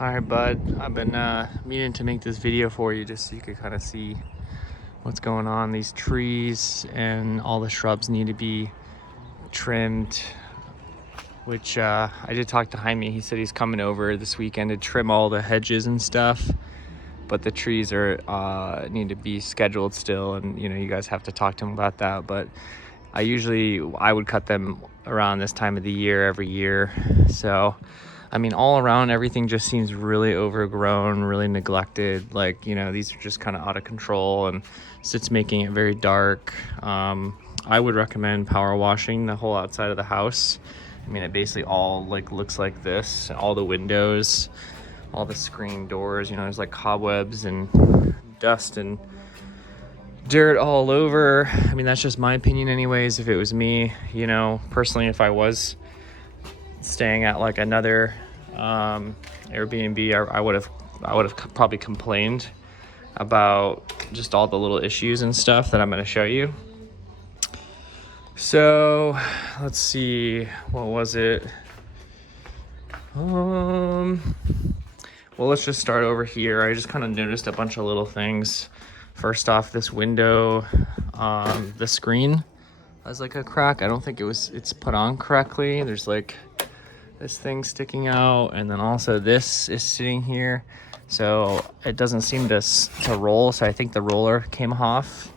All right, bud. I've been meaning to make this video for you just so you could kind of see what's going on. These trees and all the shrubs need to be trimmed, which I did talk to Jaime. He said he's coming over this weekend to trim all the hedges and stuff, but the trees are need to be scheduled still, and you guys have to talk to him about that. But I would cut them around this time of the year every year. So I mean, all around, everything just seems really overgrown, really neglected. Like, these are just kind of out of control, and it's making it very dark. I would recommend power washing the whole outside of the house. I mean, it basically all looks like this. All the windows, all the screen doors, there's like cobwebs and dust and dirt all over. I mean, that's just my opinion anyways. If it was me, personally, if I was staying at like another Airbnb, I would have probably complained about just all the little issues and stuff that I'm going to show you. So let's see, what was it? Well, let's just start over here. I just kind of noticed a bunch of little things. First off, this window, the screen has like a crack. I don't think it's put on correctly. There's like this thing sticking out, and then also this is sitting here, so it doesn't seem to roll. So I think the roller came off,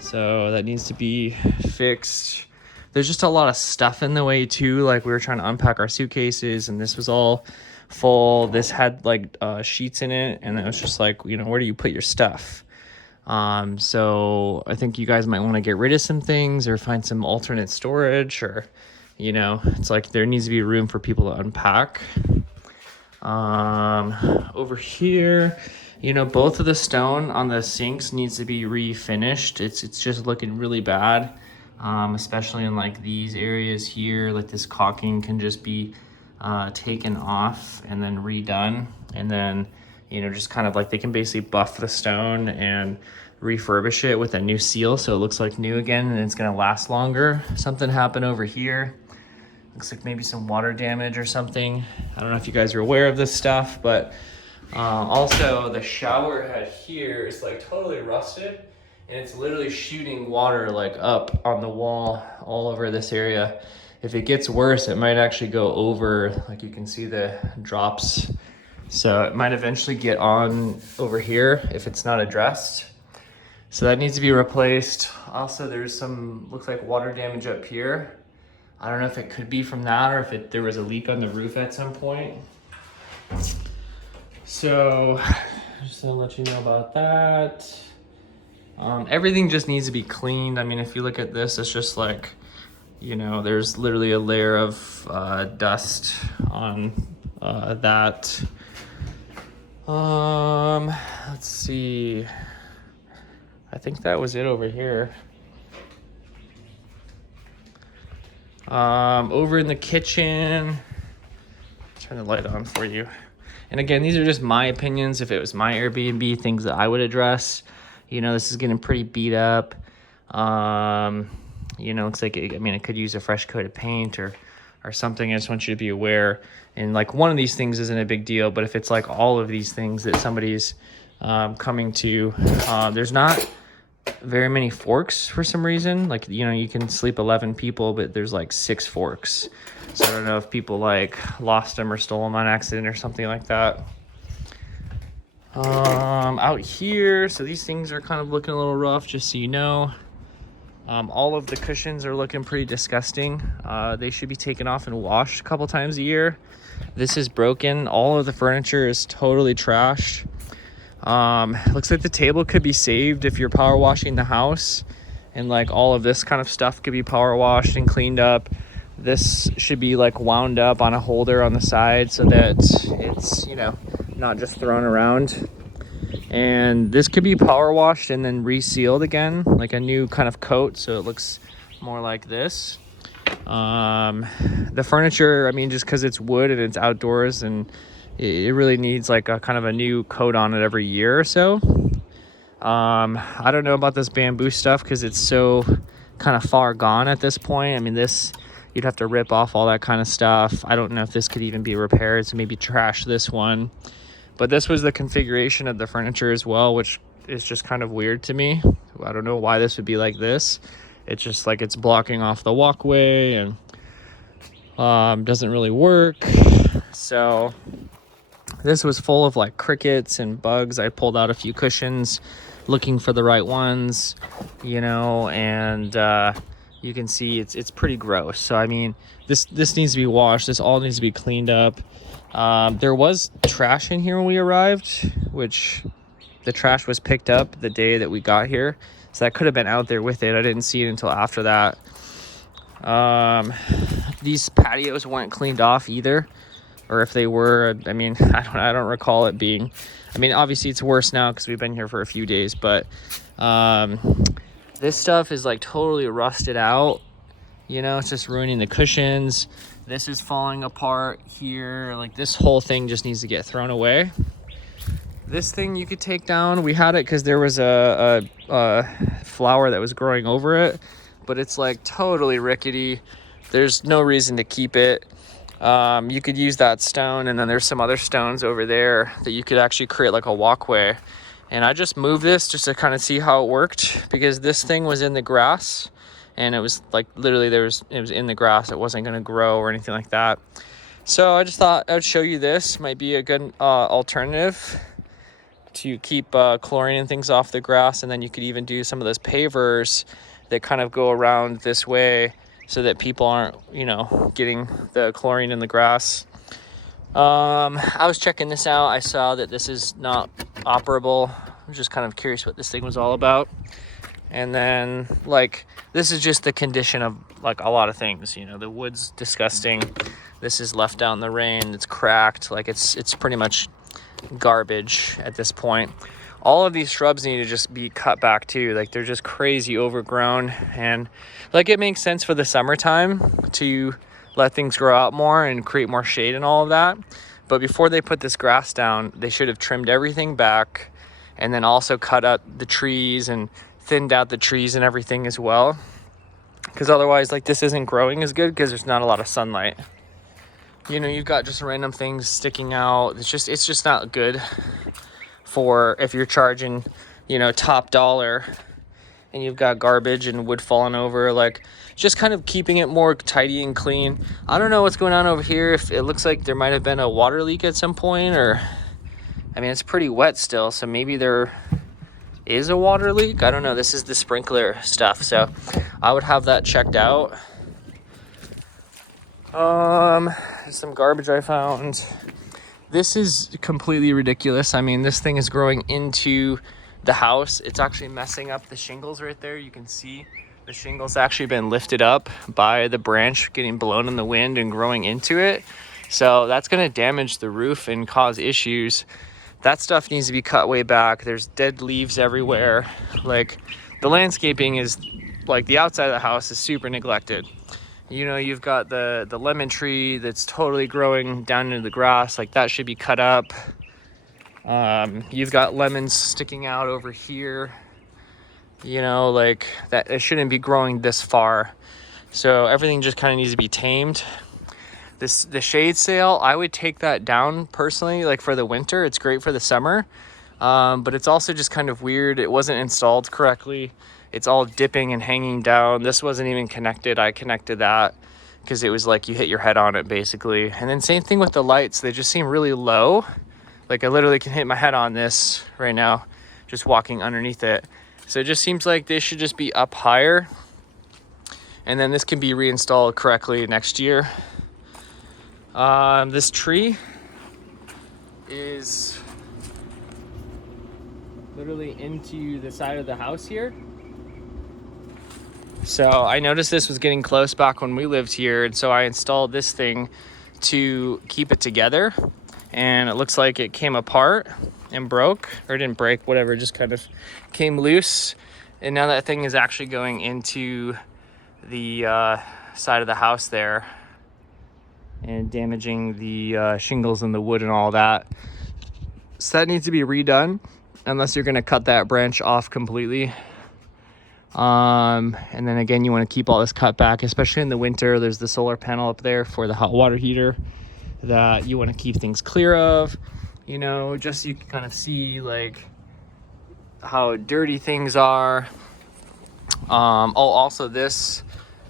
so that needs to be fixed. There's just a lot of stuff in the way too. Like, we were trying to unpack our suitcases, and this was all full. This had like sheets in it, and it was just like, where do you put your stuff? So I think you guys might want to get rid of some things or find some alternate storage, or it's like there needs to be room for people to unpack. Over here, both of the stone on the sinks needs to be refinished. It's just looking really bad, especially in like these areas here. Like, this caulking can just be taken off and then redone, and then just kind of like they can basically buff the stone and refurbish it with a new seal so it looks like new again, and it's going to last longer. Something happened over here. Looks like maybe some water damage or something. I don't know if you guys are aware of this stuff, but also the shower head here is like totally rusted, and it's literally shooting water like up on the wall all over this area. If it gets worse, it might actually go over, like you can see the drops. So it might eventually get on over here if it's not addressed. So that needs to be replaced. Also, there's some, looks like water damage up here. I don't know if it could be from that or if there was a leak on the roof at some point. So just gonna let you know about that. Everything just needs to be cleaned. I mean, if you look at this, it's just like, there's literally a layer of dust on that. Let's see. I think that was it over here. Over in the kitchen, turn the light on for you. And again, these are just my opinions. If it was my Airbnb, things that I would address. This is getting pretty beat up. Looks like it could use a fresh coat of paint or something. I just want you to be aware. And like, one of these things isn't a big deal, but if it's like all of these things that somebody's coming to, there's not very many forks for some reason. Like, you can sleep 11 people, but there's like 6 forks. So I don't know if people like lost them or stole them on accident or something like that. Out here, so these things are kind of looking a little rough, just so you know. All of the cushions are looking pretty disgusting. They should be taken off and washed a couple times a year. This is broken. All of the furniture is totally trashed. Looks like the table could be saved if you're power washing the house, and like all of this kind of stuff could be power washed and cleaned up. This should be like wound up on a holder on the side so that it's, not just thrown around. And this could be power washed and then resealed again, like a new kind of coat, so it looks more like this. The furniture, just because it's wood and it's outdoors, and it really needs like a kind of a new coat on it every year or so. I don't know about this bamboo stuff because it's so kind of far gone at this point. This You'd have to rip off all that kind of stuff. I don't know if this could even be repaired, so maybe trash this one. But this was the configuration of the furniture as well, which is just kind of weird to me. I don't know why this would be like this. It's just like it's blocking off the walkway and doesn't really work. So this was full of like crickets and bugs. I pulled out a few cushions looking for the right ones, you know, and you can see it's pretty gross. So I mean, this needs to be washed. This all needs to be cleaned up. There was trash in here when we arrived, which the trash was picked up the day that we got here, so that could have been out there with it. I didn't see it until after that. These patios weren't cleaned off either, or if they were, I mean, I don't recall it being. I mean, obviously it's worse now because we've been here for a few days, but this stuff is like totally rusted out. You know, it's just ruining the cushions. This is falling apart here. Like, this whole thing just needs to get thrown away. This thing you could take down. We had it because there was a flower that was growing over it, but it's like totally rickety. There's no reason to keep it. You could use that stone, and then there's some other stones over there that you could actually create like a walkway. And I just moved this just to kind of see how it worked, because this thing was in the grass, and it was like literally it was in the grass. It wasn't going to grow or anything like that. So I just thought I would show you this. Might be a good alternative to keep chlorine and things off the grass. And then you could even do some of those pavers that kind of go around this way so that people aren't, you know, getting the chlorine in the grass. I was checking this out. I saw that this is not operable. I was just kind of curious what this thing was all about. And then, like, this is just the condition of like a lot of things. You know, the wood's disgusting. This is left out in the rain. It's cracked. Like, it's pretty much garbage at this point. All of these shrubs need to just be cut back too. Like, they're just crazy overgrown, and like, it makes sense for the summertime to let things grow out more and create more shade and all of that. But before they put this grass down, they should have trimmed everything back, and then also cut up the trees and thinned out the trees and everything as well. Because otherwise, like, this isn't growing as good because there's not a lot of sunlight. You know, you've got just random things sticking out. It's just not good for if you're charging, you know, top dollar and you've got garbage and wood falling over. Like, just kind of keeping it more tidy and clean. I don't know what's going on over here. If it looks like there might have been a water leak at some point, or I mean, it's pretty wet still, so maybe there is a water leak. I don't know. This is the sprinkler stuff, so I would have that checked out. Some garbage I found. This is completely ridiculous. I mean, this thing is growing into the house. It's actually messing up the shingles right there. You can see the shingles actually been lifted up by the branch getting blown in the wind and growing into it. So that's going to damage the roof and cause issues. That stuff needs to be cut way back. There's dead leaves everywhere. Like, the landscaping is, like, the outside of the house is super neglected. You know, you've got the lemon tree that's totally growing down into the grass. Like, that should be cut up. You've got lemons sticking out over here. You know, like, that it shouldn't be growing this far. So everything just kind of needs to be tamed. The shade sail, I would take that down personally, like, for the winter. It's great for the summer, but it's also just kind of weird. It wasn't installed correctly. It's all dipping and hanging down. This wasn't even connected. I connected that because it was like you hit your head on it, basically. And then same thing with the lights. They just seem really low. Like, I literally can hit my head on this right now just walking underneath it. So it just seems like they should just be up higher, and then this can be reinstalled correctly next year. This tree is literally into the side of the house here. So I noticed this was getting close back when we lived here, and so I installed this thing to keep it together, and it looks like it came apart and broke, or didn't break, whatever, just kind of came loose. And now that thing is actually going into the side of the house there and damaging the shingles and the wood and all that. So that needs to be redone, unless you're going to cut that branch off completely. And then again, you want to keep all this cut back, especially in the winter. There's the solar panel up there for the hot water heater that you want to keep things clear of, you know, just so you can kind of see like how dirty things are. Oh, also this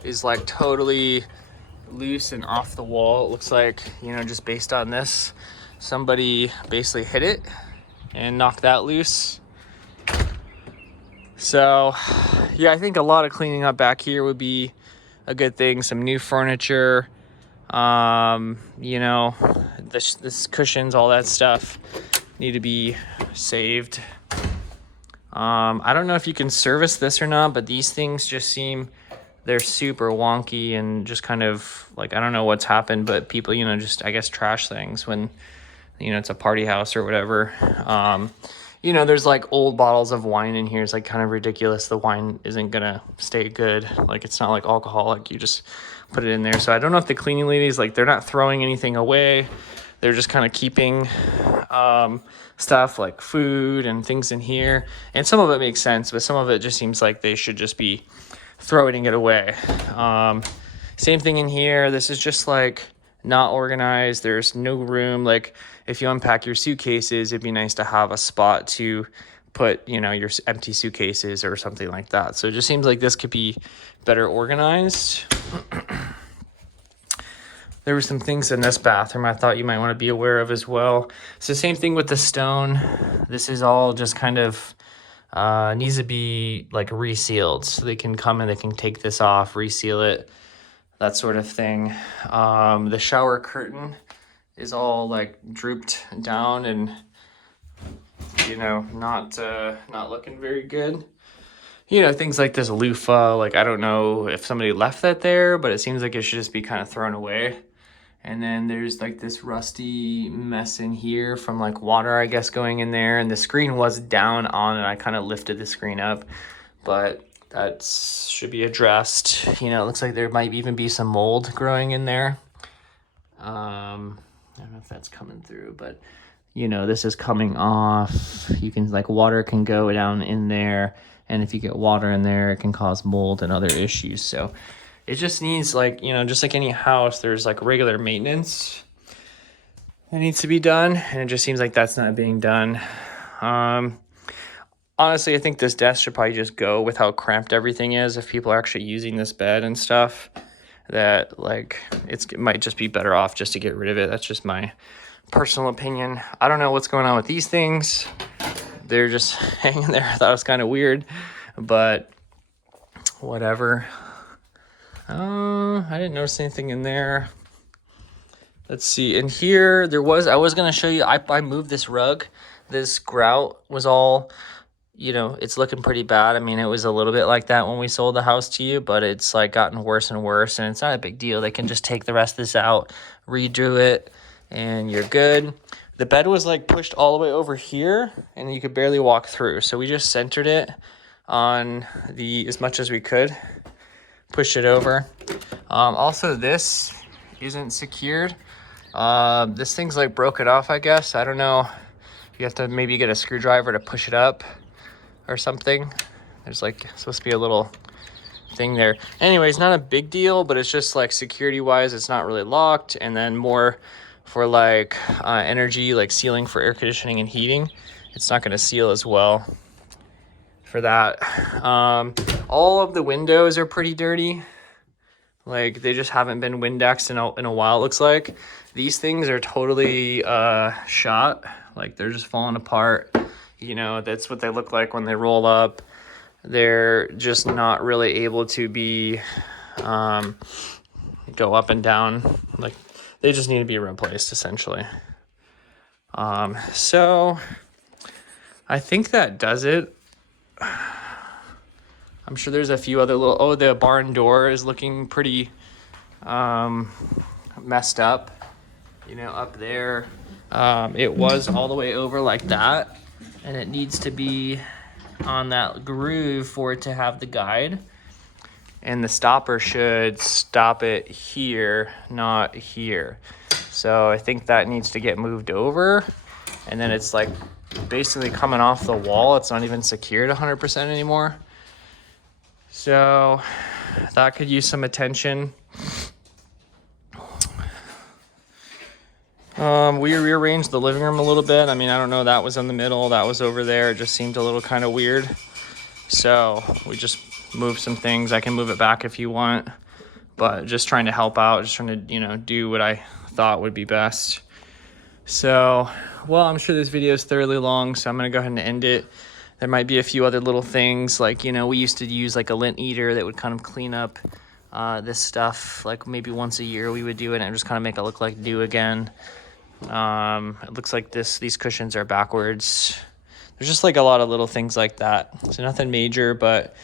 is like totally loose and off the wall. It looks like, you know, just based on this, somebody basically hit it and knocked that loose. So yeah, I think a lot of cleaning up back here would be a good thing. Some new furniture, you know, this cushions, all that stuff need to be saved. I don't know if you can service this or not, but these things just seem, they're super wonky and just kind of like, I don't know what's happened, but people, you know, just, I guess, trash things when, you know, it's a party house or whatever. You know, there's like old bottles of wine in here. It's like kind of ridiculous. The wine isn't gonna stay good. Like, it's not like alcoholic. You just put it in there. So I don't know if the cleaning ladies, like, they're not throwing anything away. They're just kind of keeping stuff like food and things in here. And some of it makes sense, but some of it just seems like they should just be throwing it away. Same thing in here. This is just like not organized. There's no room. Like, if you unpack your suitcases, it'd be nice to have a spot to put, you know, your empty suitcases or something like that. So it just seems like this could be better organized. There were some things in this bathroom I thought you might want to be aware of as well. It's the same thing with the stone. This is all just kind of needs to be like resealed, so they can come and they can take this off, reseal it, that sort of thing. The shower curtain is all like drooped down and, you know, not looking very good. You know, things like this loofah, like, I don't know if somebody left that there, but it seems like it should just be kind of thrown away. And then there's like this rusty mess in here from like water, I guess, going in there. And the screen was down on it. I kind of lifted the screen up, but that should be addressed. You know, it looks like there might even be some mold growing in there. I don't know if that's coming through, but you know, this is coming off. You can, like, water can go down in there, and if you get water in there, it can cause mold and other issues. So it just needs, like, you know, just like any house, there's like regular maintenance that needs to be done, and it just seems like that's not being done. Honestly, I think this desk should probably just go with how cramped everything is. If people are actually using this bed and stuff, that, like, it might just be better off just to get rid of it. That's just my personal opinion. I don't know what's going on with these things. They're just hanging there. I thought it was kind of weird, but whatever. I didn't notice anything in there. Let's see. In here, I was going to show you, I moved this rug. This grout was all, you know, it's looking pretty bad. I mean, it was a little bit like that when we sold the house to you, but it's like gotten worse and worse, and it's not a big deal. They can just take the rest of this out, redo it, and you're good. The bed was like pushed all the way over here, and you could barely walk through. So we just centered it on as much as we could, pushed it over. Also, this isn't secured. This thing's like broken off, I guess. I don't know. You have to maybe get a screwdriver to push it up or something. There's like supposed to be a little thing there. Anyways, not a big deal, but it's just like security wise, it's not really locked. And then more for like energy, like sealing for air conditioning and heating, it's not going to seal as well for that. All of the windows are pretty dirty. Like, they just haven't been Windexed in a while, it looks like. These things are totally shot. Like, they're just falling apart. You know, that's what they look like when they roll up. They're just not really able to be go up and down. Like, they just need to be replaced, essentially. So I think that does it. I'm sure there's a few other little, the barn door is looking pretty messed up, you know, up there. It was all the way over like that, and it needs to be on that groove for it to have the guide. And the stopper should stop it here, not here. So I think that needs to get moved over. And then it's like basically coming off the wall. It's not even secured 100% anymore. So that could use some attention. We rearranged the living room a little bit. I mean, I don't know, that was in the middle, that was over there. It just seemed a little kind of weird. So we just moved some things. I can move it back if you want, but just trying to help out, just trying to, you know, do what I thought would be best. So, well, I'm sure this video is thoroughly long, so I'm going to go ahead and end it. There might be a few other little things, like, you know, we used to use like a lint eater that would kind of clean up this stuff. Like maybe once a year we would do it and just kind of make it look like new again. It looks like these cushions are backwards. There's just like a lot of little things like that. So nothing major, but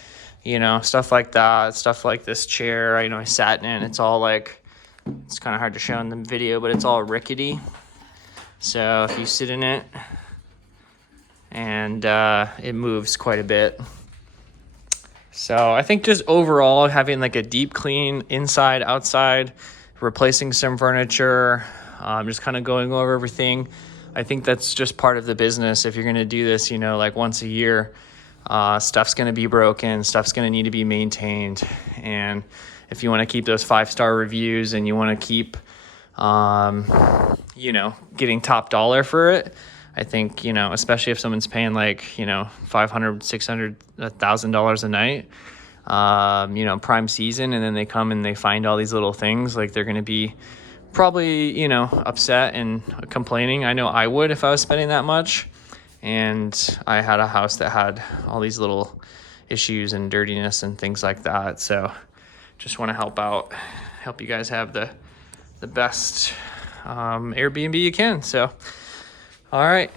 you know, stuff like that, stuff like this chair, you know, I sat in it. It's all like, it's kind of hard to show in the video, but it's all rickety. So if you sit in it, and it moves quite a bit. So I think just overall having like a deep clean inside, outside, replacing some furniture, just kind of going over everything. I think that's just part of the business. If you're going to do this, you know, like once a year, stuff's going to be broken, stuff's going to need to be maintained. And if you want to keep those 5-star reviews and you want to keep, you know, getting top dollar for it, I think, you know, especially if someone's paying like, you know, $500, $600, $1,000 a night, you know, prime season, and then they come and they find all these little things, like they're going to be probably, you know, upset and complaining. I know I would if I was spending that much. And I had a house that had all these little issues and dirtiness and things like that. So just want to help you guys have the best Airbnb you can. So, all right.